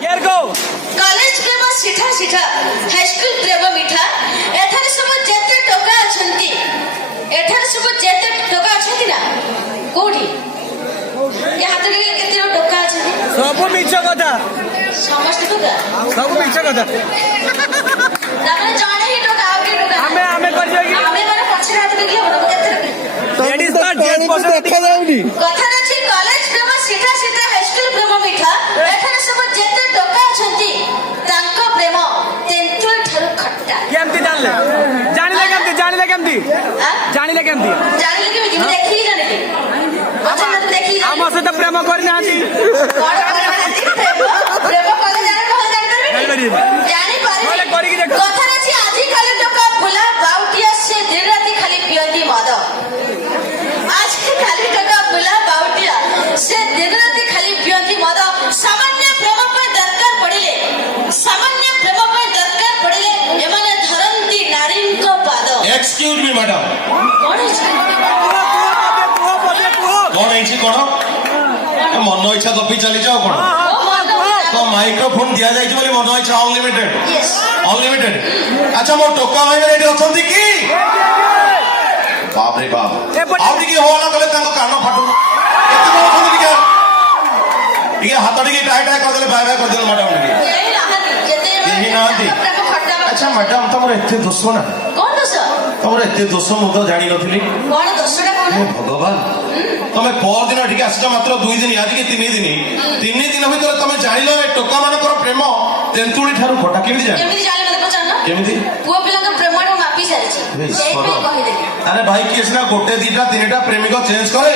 college प्रेम सिठा सिठा high school प्रेम मिठा एठार सब जेते टोका अछंती एठार सब जेते टोका अछंती ना कोठी ये हाथ रे केते टोका अछंती सब मिछ कथा समस्त टोका सब मिछ कथा तामे जाने ही टोका आउके टोका हमें कर जागी हमें माने पछरे हाथ रे कियो बनो केते that is not jet person देखा जाउनी कथा अछि कॉलेज प्रेम सिठा सिठा हाईस्कूल प्रेम मिठा एठार सब जेते टोका अछंती तांको प्रेम तेंतुल ठारू खट्टा केमती जानिले केमती जानिले केमती जानिले कि मैं देखी जानिले अच्छा मैं देखी हम सहित प्रेम करना प्रेम कले जाने जानी पारी कथा अछि आजि काली टोका भुला बाउटिया से दिन राति खाली पियंती मद आज खाली टोका भुला बाउटिया से दिन राति खाली पियंती मद सामान्य प्रेम पे दरकार पड़िले एमाने धरंती नारी को पाद एक्सक्यूज मी मैडम कौन है कौन है कौन मन इच्छा दबी चली जाओ कौन तो माइक्रोफोन दिया जाए बोली मन इच्छा अनलिमिटेड अनलिमिटेड अच्छा मो टोका भाई रेडी अछंती की बाप रे बाप आउ टिके होला कले तांको कान फाटू केते बड़ अछंती टिके हाथ टिके टाइ टाइ कर देले बाय बाय कर देले मैडम टिके यही नांती अच्छा मैडम तमर एते दोष ना कौन दोष तमर एते दोष मु तो जानि नथिली कौन दोषटा कौन भगवान तमे पर दिन ठीक आसला मात्र 2 दिन आज के 3 दिन भीतर तमे जानिलो ए टोका मानकर प्रेम तेंतुली ठारू खोटा केमि जानि केमि जानि मते पचारना केमि पुओ पिलांका प्रेमडो मापी सारिछि सेई पे कहि देली अरे भाई किसना गोटे दीटा तीनटा प्रेमिक चेंज करे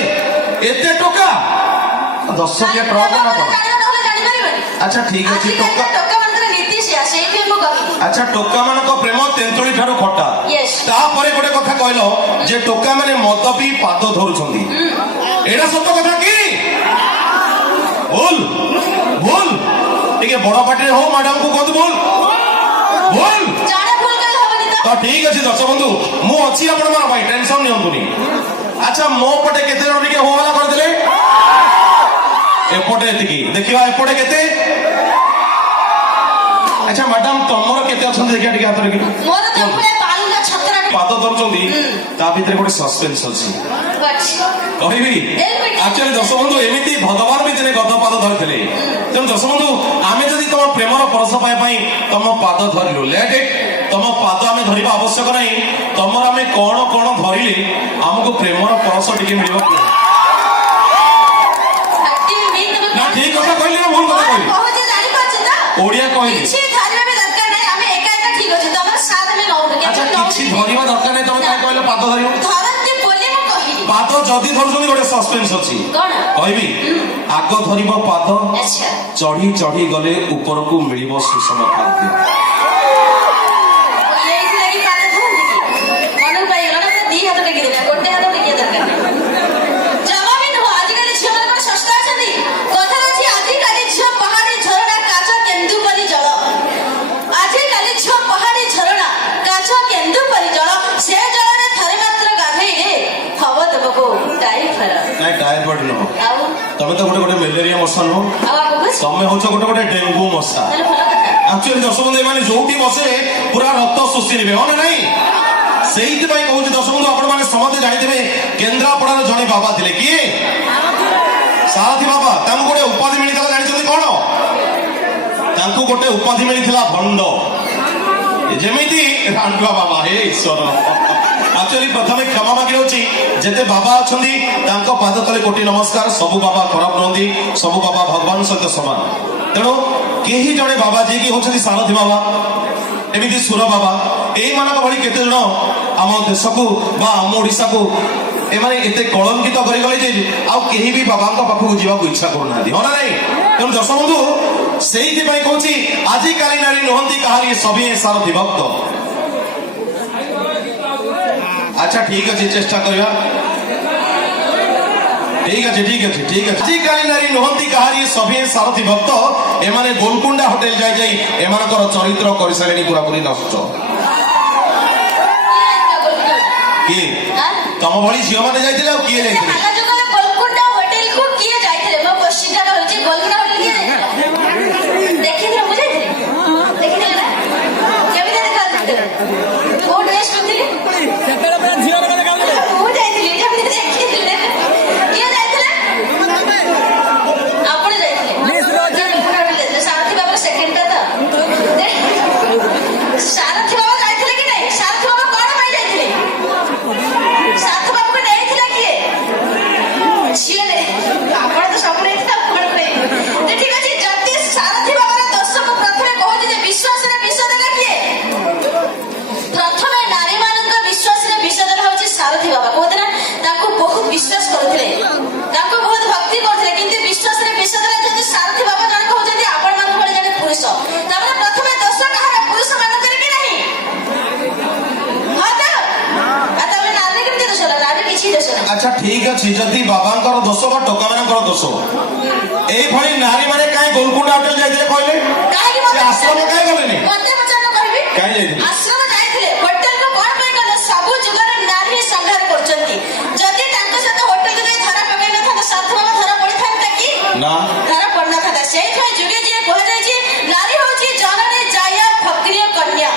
एते टोका 10 के ट्रक ना कर अच्छा ठीक है टोका अच्छा टोका मानक प्रेम तेंतुली ठारू खोटा तापरे गोटे कथा कहलो जे टोका माने मद पी पाद धरुछंदी एडा सत्य कथा की बोल बोल ठीक बड़ पार्टी हो मैडम को कहतु बोल बोल तो ठीक अच्छे दर्शक बंधु मु अच्छी आपण मान भाई टेंशन नियंतुनी अच्छा मो पटे केते जण टिके होवाला कर देले एपटे एतिकी देखिवा एपटे केते अच्छा मैडम तमर केते अछन देखिया टिके हाथ रखी मोर तो पुरे पालुला छतरा पाद धरुछंदी ता भितरे गोटे सस्पेंस अछि कहबी एक्चुअली दर्शक बंधु एमिति भगवान भी दिने गद पाद धरिथिले तेणु दर्शक बंधु आमे जदि तुम प्रेमर परस पाई तुम पाद धरिलु लेट इट तुम पाद आमे धरिबा आवश्यक नहीं तुमर आमे कोन कोन धरिले हमको प्रेमर परस टिके मिलिबो ना ठीक कथा कहली ना भूल कथा कहली बहुत जानि पाछ ता ओडिया कहली किछि धरिबा भी दरकार नहीं आमे एका एका ठीक अछि तमर साथ में नौ अच्छा किछि धरिबा दरकार नहीं तुम काय कहले पाद धरिबो धरंती बोली मु कहि पाद जदि धरुछनी गोटे सस्पेंस अछि कोन कहबी आग धरिबो पाद अच्छा चढ़ी चढ़ी गले ऊपर को मिलिबो सुषम खाद्य ये लगी बात धरंती मन पाई गला ना दी हाथ टेकी देला गोटे हाथ टेकी दरकार जवाब ही न हो आज काली झियो मन सस्ता छथि कथा अछि आज काली झियो पहाड़ी झरना काच केंदु परी जल आज काली झियो पहाड़ी झरना काच केंदु परी जल से जल रे थरे मात्र गाधई रे हव तबको टाइफर नाही टाइफॉइड न आउ तमे तो गोटे गोटे मलेरिया मशा न आउ आगो बस तमे होछ गोटे गोटे डेंगू मशा चलो भलो कथा एक्चुअली दर्शक बंधु माने जोटी बसे पूरा रक्त सुस्ती नेबे हो नहीं सेहित भाई कहूँ दर्शक बंधु आपण माने समझे जानिथिबे केंद्रापड़ार जणे बाबा थिले किए सारथी बाबा तांको गोटे उपाधि मिलितला जानिछथि कोन तांको गोटे उपाधि मिलितला भंड जेमिति रांडुआ बाबा हे ईश्वर एक्चुअली प्रथमे क्षमा मागी होची जेते बाबा अछंदी तांको पाद तले कोटि नमस्कार सबु बाबा खराब नंदी सबु बाबा भगवान सहित समान तेणु केही जणे बाबा जे की होछथि सारथी बाबा एमिति सुर बाबा एई मानक भली केते जण आम देश को बा आम ओडिशा को एमाने एते कलंकित करि गले जे आ केही भी बाबांका पाखु जीवा को इच्छा करू नादी हो ना नहीं तेणु दर्शक बंधु सेहिति पई कहूची आजि काली नारी नहंती कहारी सभी सारथी भक्त अच्छा ठीक अच्छे चेष्टा करवा ठीक अच्छे ठीक अच्छे ठीक अच्छे आजि काली नारी नहंती कहारी सभी सारथी भक्त एमाने गोलकुंडा होटेल जाई जाई एमानकर चरित्र करि सारेनी पूरा पूरी नष्ट की तम भली झियो माने जाइथिले आ किए जाइथिले गोलकुंडा होटेल को किए जाइथिले मो क्वेश्चन होची गोलकुंडा होटेल किए देखि ଠିକ ଅଛି ଯଦି ବାବାଙ୍କର ଦୋଷ ବା ଟୋକା ମାନଙ୍କର ଦୋଷ ଏଇଭଳି ନାରୀ ମାନେ କାହିଁ ଗୋଲକୁଣ୍ଡା ହୋଟେଲ ଯାଇଥିଲେ କହିଲେ କାହିଁକି ସେ ଆଶ୍ରମ କାହିଁ ଗଲେନି ମତେ ପଚାର କହିବି କାହିଁ ଯାଇଥିଲେ ଆଶ୍ରମ ଯାଇଥିଲେ ହୋଟେଲକୁ କଣ ପାଇଁ ଗଲେ ସବୁ ଯୁଗରେ ନାରୀ ସଂହାର କରୁଛନ୍ତି ଯଦି ତାଙ୍କ ସହିତ ହୋଟେଲ ଯାଇ ଧରା ପକାଇ ନଥାନ୍ତା ସାଧୁବାବା ଧରା ପଡିଥାନ୍ତା କି ନା ଧରା ପଡିନଥାନ୍ତା ସେଇଥିପାଇଁ ଯୁଗେ ଯିଏ କୁହାଯାଇଛି ନାରୀ ହଉଛି ଜନନୀ ଜାୟା କ୍ଷତ୍ରିୟ କନ୍ୟା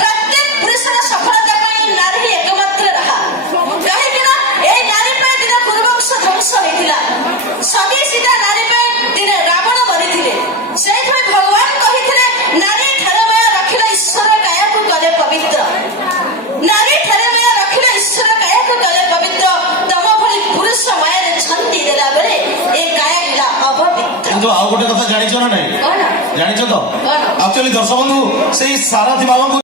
ପ୍ରତ୍ୟେକ ପୁରୁଷର ସଫଳତା ପାଇଁ ନାରୀ ହିଁ ଏକମାତ୍ର ରାହା କାହିଁକି ନା ଏଇ ନାରୀ ପାଇଁ ଦିନ କୁରୁବଂଶ ଧ୍ୱଂସ ହେଇଥିଲା ସତୀ ସୀତା ନାରୀ ପାଇଁ ଦିନେ ରାବଣ ମରିଥିଲେ ସେଇଥିପାଇଁ ଭଗବାନ କହିଥିଲେ ନାରୀ ଠେରମୟ ରଖିଲେ ଈଶ୍ୱର କାୟାକୁ କଲେ ପବିତ୍ର ନାରୀ ଠେରମୟ ରଖିଲେ ଈଶ୍ୱର କାୟାକୁ କଲେ ପବିତ୍ର ତମ ଭଳି ପୁରୁଷ ମାୟାରେ ଛନ୍ଦି ଦେଲା ବେଳେ ଏ କାୟା ହେଲା ଅପବିତ୍ର କିନ୍ତୁ ଆଉ ଗୋଟେ କଥା ଜାଣିଛ ନା ନାଇଁ କଣ ଜାଣିଛ ତ କଣ ଆକ୍ଚୁଆଲି ଦର୍ଶକ ବନ୍ଧୁ ସେଇ ସାରଥୀ ବାବାଙ୍କୁ